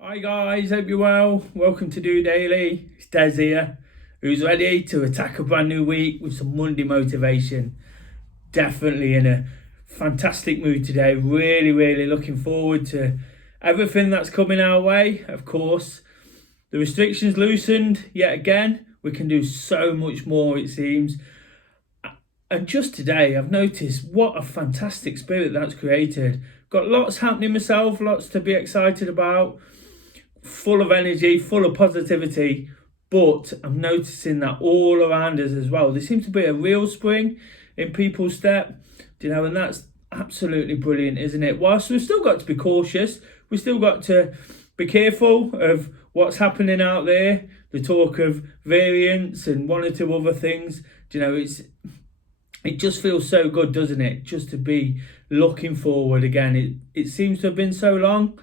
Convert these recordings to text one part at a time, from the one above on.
Hi guys, hope you're well. Welcome to DOdaily. It's Des here, who's ready to attack a brand new week with some Monday motivation. Definitely in a fantastic mood today. Really looking forward to everything that's coming our way. Of course, the restrictions loosened yet again. We can do so much more, it seems. And just today, I've noticed what a fantastic spirit that's created. Got lots happening myself, lots to be excited about, full of energy, full of positivity. But I'm noticing that all around us as well, there seems to be a real spring in people's step, and that's absolutely brilliant, isn't it? Whilst we've still got to be cautious, we've still got to be careful of what's happening out there, the talk of variants and one or two other things. It just feels so good, doesn't it? Just to be looking forward again. It seems to have been so long.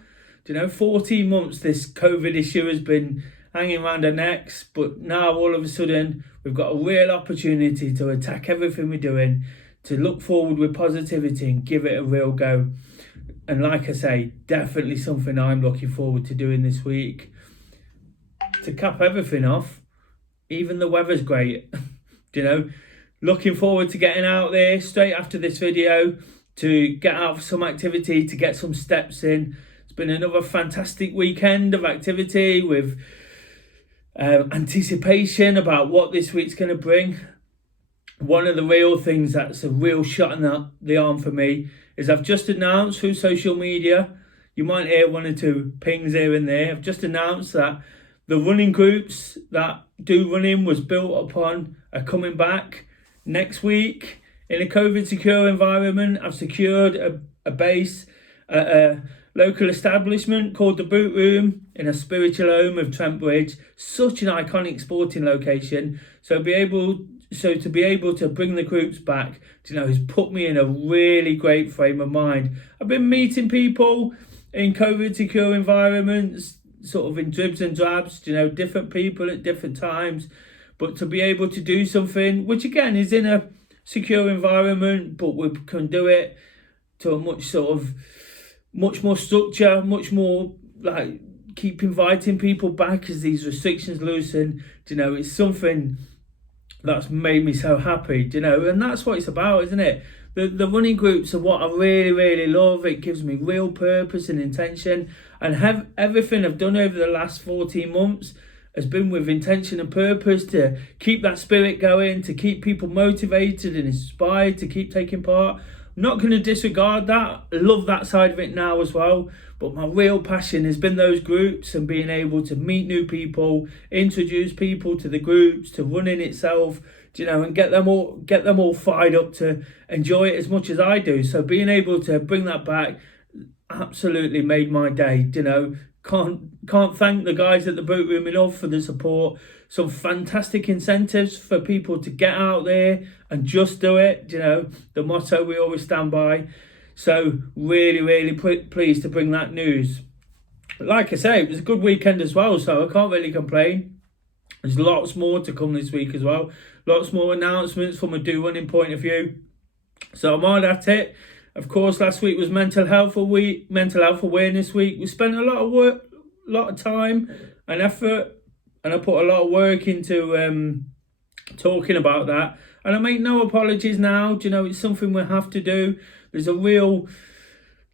14 months this COVID issue has been hanging around our necks, but now all of a sudden we've got a real opportunity to attack everything we're doing, to look forward with positivity and give it a real go. And like I say, definitely something I'm looking forward to doing this week. To cap everything off, even the weather's great. Looking forward to getting out there straight after this video to get out for some activity, to get some steps in. It's been another fantastic weekend of activity with anticipation about what this week's going to bring. One of the real things that's a real shot in the arm for me is I've just announced through social media, you might hear one or two pings here and there, I've just announced that the running groups that do running was built upon are coming back next week in a COVID secure environment. I've secured a base at a local establishment called the Boot Room in a spiritual home of Trent Bridge. Such an iconic sporting location. So to be able to bring the groups back, has put me in a really great frame of mind. I've been meeting people in COVID secure environments, sort of in dribs and drabs, different people at different times. But to be able to do something, which again is in a secure environment, but we can do it to a much more structure, much more like keep inviting people back as these restrictions loosen. It's something that's made me so happy, and that's what it's about, isn't it? The running groups are what I really love. It gives me real purpose and intention, and everything I've done over the last 14 months has been with intention and purpose to keep that spirit going, to keep people motivated and inspired to keep taking part. I'm not going to disregard that. I love that side of it now as well. But my real passion has been those groups and being able to meet new people, introduce people to the groups, to running itself, and get them all fired up to enjoy it as much as I do. So being able to bring that back absolutely made my day. Can't thank the guys at the Boot Room enough for the support. Some fantastic incentives for people to get out there and just do it. The motto we always stand by. So really pleased to bring that news. Like I say, it was a good weekend as well, so I can't really complain. There's lots more to come this week as well. Lots more announcements from a do running point of view. So I'm hard at it. Of course, last week was mental health awareness week. We spent a lot of time and effort, and I put a lot of work into talking about that. And I make no apologies now. It's something we have to do. There's a real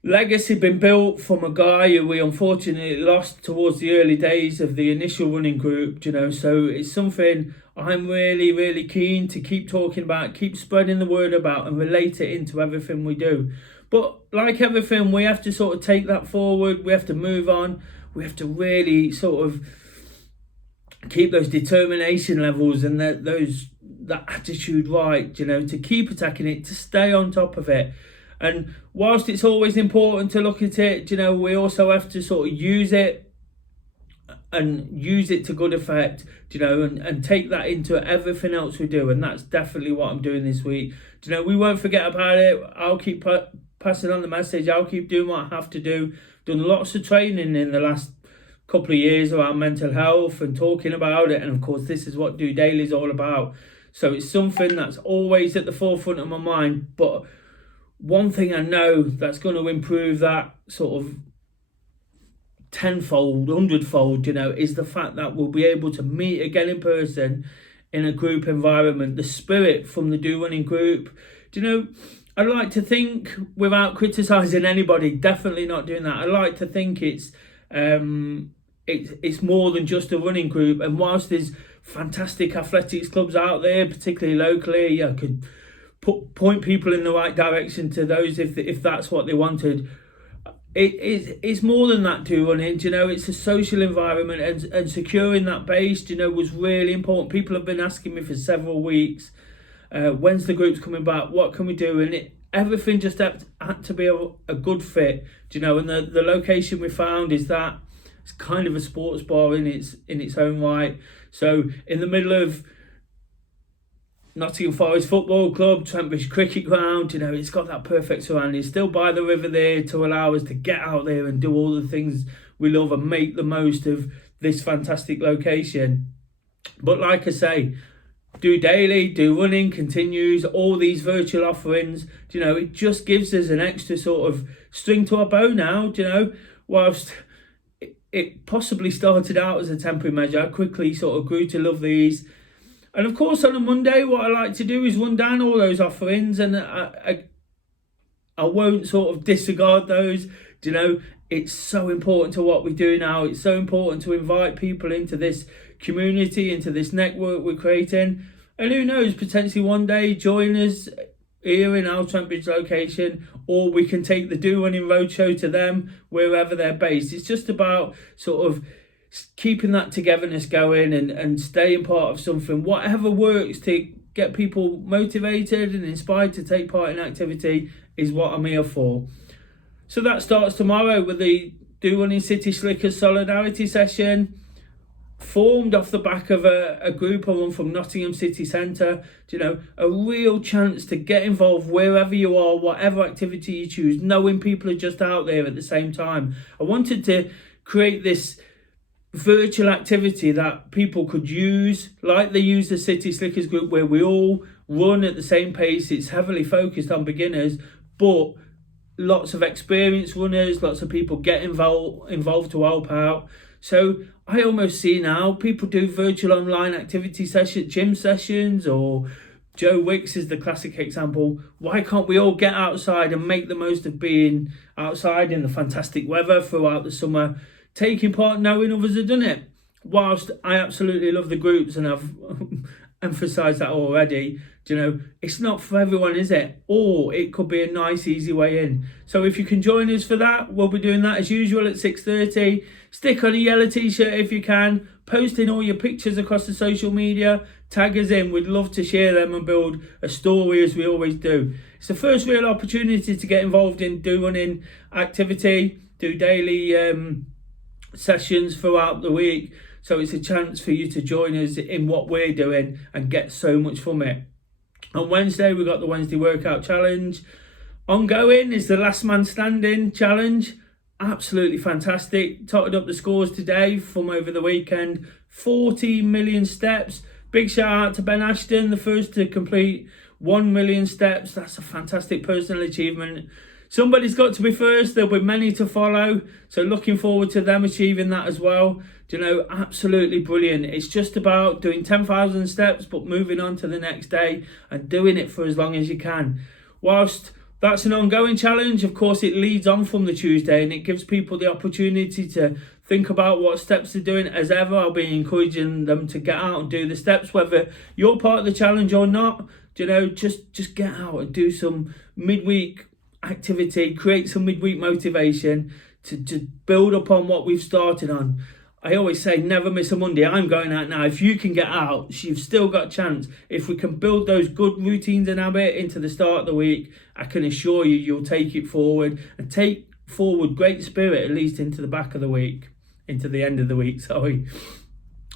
legacy been built from a guy who we unfortunately lost towards the early days of the initial running group. So it's something I'm really keen to keep talking about, keep spreading the word about, and relate it into everything we do. But like everything, we have to sort of take that forward. We have to move on. We have to really sort of keep those determination levels and that attitude right, to keep attacking it, to stay on top of it. And whilst it's always important to look at it, we also have to sort of use it to good effect, and take that into everything else we do. And that's definitely what I'm doing this week. We won't forget about it. I'll keep passing on the message. I'll keep doing what I have to do. Done lots of training in the last couple of years around mental health and talking about it. And of course, this is what DOdaily is all about. So it's something that's always at the forefront of my mind. But one thing I know that's going to improve that sort of tenfold, hundredfold, is the fact that we'll be able to meet again in person in a group environment. The spirit from the Do Running group, I like to think, without criticising anybody, definitely not doing that, I like to think it's more than just a running group. And whilst there's fantastic athletics clubs out there, particularly locally, I could point people in the right direction to those if that's what they wanted. It's more than that to running. It's a social environment, and securing that base, was really important. People have been asking me for several weeks, when's the groups coming back? What can we do? And everything just had to be a good fit, and the location we found is that it's kind of a sports bar in its own right. So in the middle of Nottingham Forest Football Club, Trentbridge Cricket Ground, it's got that perfect surrounding. Still by the river there to allow us to get out there and do all the things we love and make the most of this fantastic location. But like I say, DOdaily, Do Running continues, all these virtual offerings, it just gives us an extra sort of string to our bow now, whilst it possibly started out as a temporary measure, I quickly sort of grew to love these. And of course, on a Monday, what I like to do is run down all those offerings, and I won't sort of disregard those. It's so important to what we do now. It's so important to invite people into this community, into this network we're creating. And who knows, potentially one day join us here in our Trentbridge location, or we can take the Do Running Roadshow to them wherever they're based. It's just about sort of keeping that togetherness going and staying part of something, whatever works to get people motivated and inspired to take part in activity is what I'm here for. So that starts tomorrow with the Do Running City Slickers Solidarity Session, formed off the back of a group I run from Nottingham City Centre. A real chance to get involved wherever you are, whatever activity you choose, knowing people are just out there at the same time. I wanted to create this virtual activity that people could use, like they use the City Slickers group, where we all run at the same pace. It's heavily focused on beginners, but lots of experienced runners, lots of people get involved to help out. So I almost see now people do virtual online activity sessions, gym sessions, or Joe Wicks is the classic example. Why can't we all get outside and make the most of being outside in the fantastic weather throughout the summer, taking part, knowing others have done it? Whilst I absolutely love the groups, and I've emphasised that already, it's not for everyone, is it? Or it could be a nice, easy way in. So if you can join us for that, we'll be doing that as usual at 6:30. Stick on a yellow t-shirt if you can. Post in all your pictures across the social media. Tag us in. We'd love to share them and build a story, as we always do. It's the first real opportunity to get involved in Do Running activity, DOdaily sessions throughout the week. So it's a chance for you to join us in what we're doing and get so much from it. On Wednesday, we've got the Wednesday Workout Challenge. Ongoing is the Last Man Standing Challenge. Absolutely fantastic. Totted up the scores today from over the weekend. 40 million steps. Big shout out to Ben Ashton, the first to complete 1 million steps. That's a fantastic personal achievement. Somebody's got to be first. There'll be many to follow. So looking forward to them achieving that as well. Absolutely brilliant. It's just about doing 10,000 steps, but moving on to the next day and doing it for as long as you can. Whilst that's an ongoing challenge, of course, it leads on from the Tuesday, and it gives people the opportunity to think about what steps they're doing. As ever, I'll be encouraging them to get out and do the steps, whether you're part of the challenge or not. Just get out and do some midweek activity, create some midweek motivation to build upon what we've started on. I always say never miss a Monday. I'm going out now. If you can get out, you've still got a chance. If we can build those good routines and habit into the start of the week, I can assure you, you'll take it forward and take forward great spirit, at least into the back of the week, into the end of the week, sorry.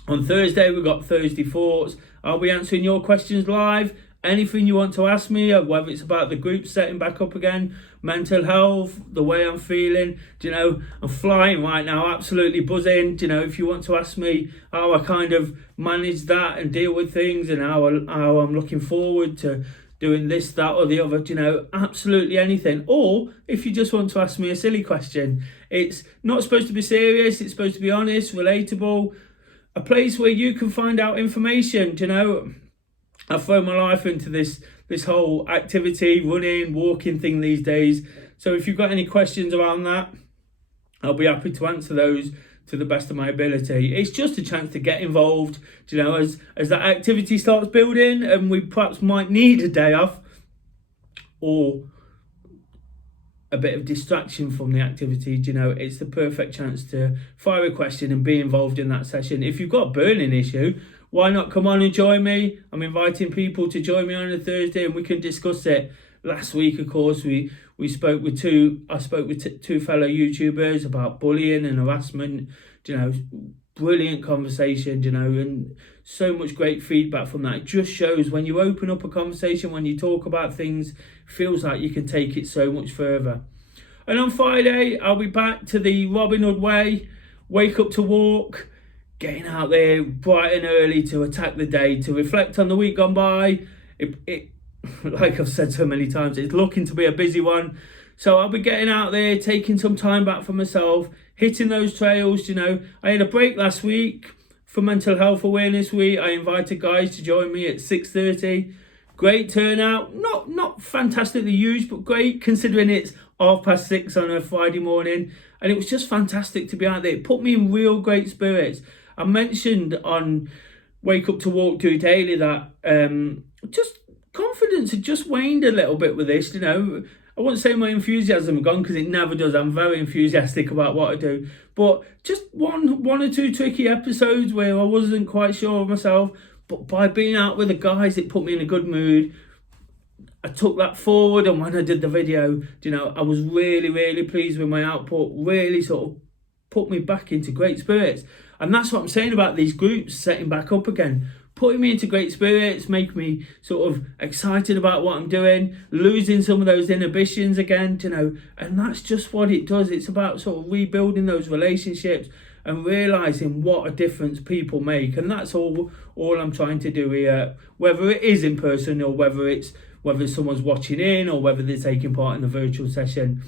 On Thursday, we've got Thursday Thoughts. I'll be answering your questions live. Anything you want to ask me, whether it's about the group setting back up again, mental health, the way I'm feeling, I'm flying right now, absolutely buzzing. If you want to ask me how I kind of manage that and deal with things, and how I'm looking forward to doing this, that, or the other, absolutely anything. Or if you just want to ask me a silly question, it's not supposed to be serious, it's supposed to be honest, relatable, a place where you can find out information. I've thrown my life into this whole activity, running, walking thing these days. So if you've got any questions around that, I'll be happy to answer those to the best of my ability. It's just a chance to get involved, as that activity starts building, and we perhaps might need a day off or a bit of distraction from the activity. It's the perfect chance to fire a question and be involved in that session. If you've got a burning issue, why not come on and join me? I'm inviting people to join me on a Thursday and we can discuss it. Last week, of course, I spoke with two fellow YouTubers about bullying and harassment. Brilliant conversation, and so much great feedback from that. It just shows when you open up a conversation, when you talk about things, feels like you can take it so much further. And on Friday, I'll be back to the Robin Hood way, wake up to walk, getting out there bright and early to attack the day, to reflect on the week gone by. It like I've said so many times, it's looking to be a busy one. So I'll be getting out there, taking some time back for myself, hitting those trails. I had a break last week for Mental Health Awareness Week. I invited guys to join me at 6:30. Great turnout, not fantastically huge, but great considering it's 6:30 on a Friday morning. And it was just fantastic to be out there. It put me in real great spirits. I mentioned on Wake Up to Walk DOdaily that just confidence had just waned a little bit with this. I won't say my enthusiasm gone, because it never does. I'm very enthusiastic about what I do, but just one or two tricky episodes where I wasn't quite sure of myself. But by being out with the guys, it put me in a good mood. I took that forward, and when I did the video, I was really, really pleased with my output. Really sort of put me back into great spirits. And that's what I'm saying about these groups setting back up again. Putting me into great spirits, make me sort of excited about what I'm doing, losing some of those inhibitions again, and that's just what it does. It's about sort of rebuilding those relationships and realising what a difference people make. And that's all I'm trying to do here, whether it is in person or whether someone's watching in or whether they're taking part in the virtual session.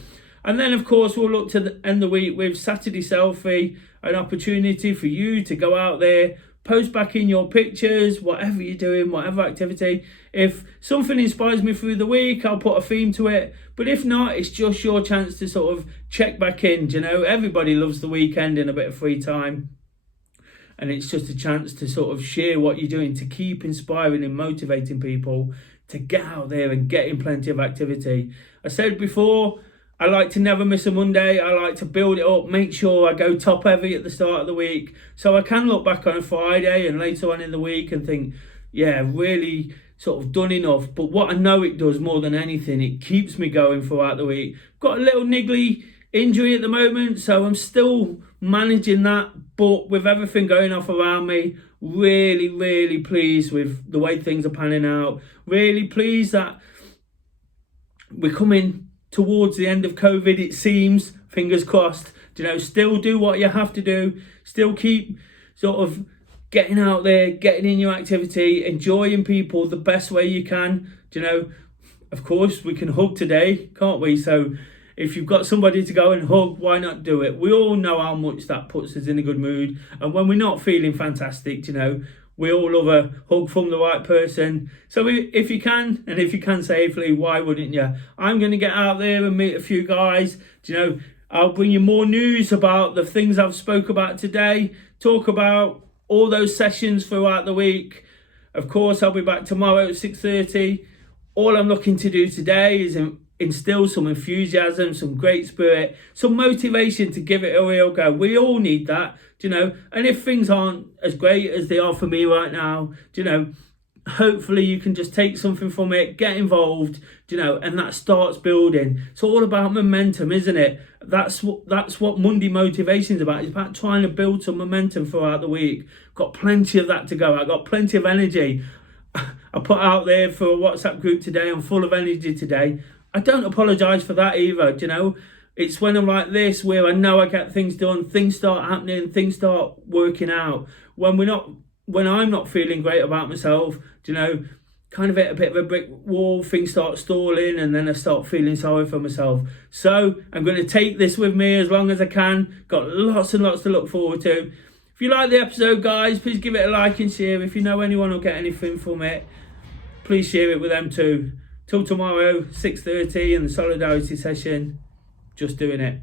And then, of course, we'll look to end the week with Saturday Selfie, an opportunity for you to go out there, post back in your pictures, whatever you're doing, whatever activity. If something inspires me through the week, I'll put a theme to it. But if not, it's just your chance to sort of check back in. Everybody loves the weekend and a bit of free time. And it's just a chance to sort of share what you're doing, to keep inspiring and motivating people to get out there and get in plenty of activity. I said before, I like to never miss a Monday. I like to build it up, make sure I go top heavy at the start of the week, so I can look back on a Friday and later on in the week and think, yeah, really sort of done enough. But what I know it does more than anything, it keeps me going throughout the week. Got a little niggly injury at the moment, so I'm still managing that. But with everything going off around me, really, really pleased with the way things are panning out. Really pleased that we're coming towards the end of COVID, it seems, fingers crossed. Still do what you have to do, still keep sort of getting out there, getting in your activity, enjoying people the best way you can. Of course, we can hug today, can't we? So if you've got somebody to go and hug, why not do it? We all know how much that puts us in a good mood. And when we're not feeling fantastic, we all love a hug from the right person. So if you can, and if you can safely, why wouldn't you? I'm going to get out there and meet a few guys. I'll bring you more news about the things I've spoke about today, talk about all those sessions throughout the week. Of course, I'll be back tomorrow at 6:30. All I'm looking to do today is instill some enthusiasm, some great spirit, some motivation to give it a real go. We all need that. And if things aren't as great as they are for me right now, hopefully you can just take something from it, get involved, and that starts building. It's all about momentum, isn't it? That's what Monday motivation is about. It's about trying to build some momentum throughout the week. Got plenty of that to go. I got plenty of energy. I put out there for a WhatsApp group today, I'm full of energy today. I don't apologise for that either, It's when I'm like this where I know I get things done, things start happening, things start working out. When I'm not feeling great about myself, kind of hit a bit of a brick wall, things start stalling, and then I start feeling sorry for myself. So I'm going to take this with me as long as I can. Got lots and lots to look forward to. If you like the episode, guys, please give it a like and share. If you know anyone will get anything from it, please share it with them too. Till tomorrow, 6:30 in the solidarity session. Just doing it.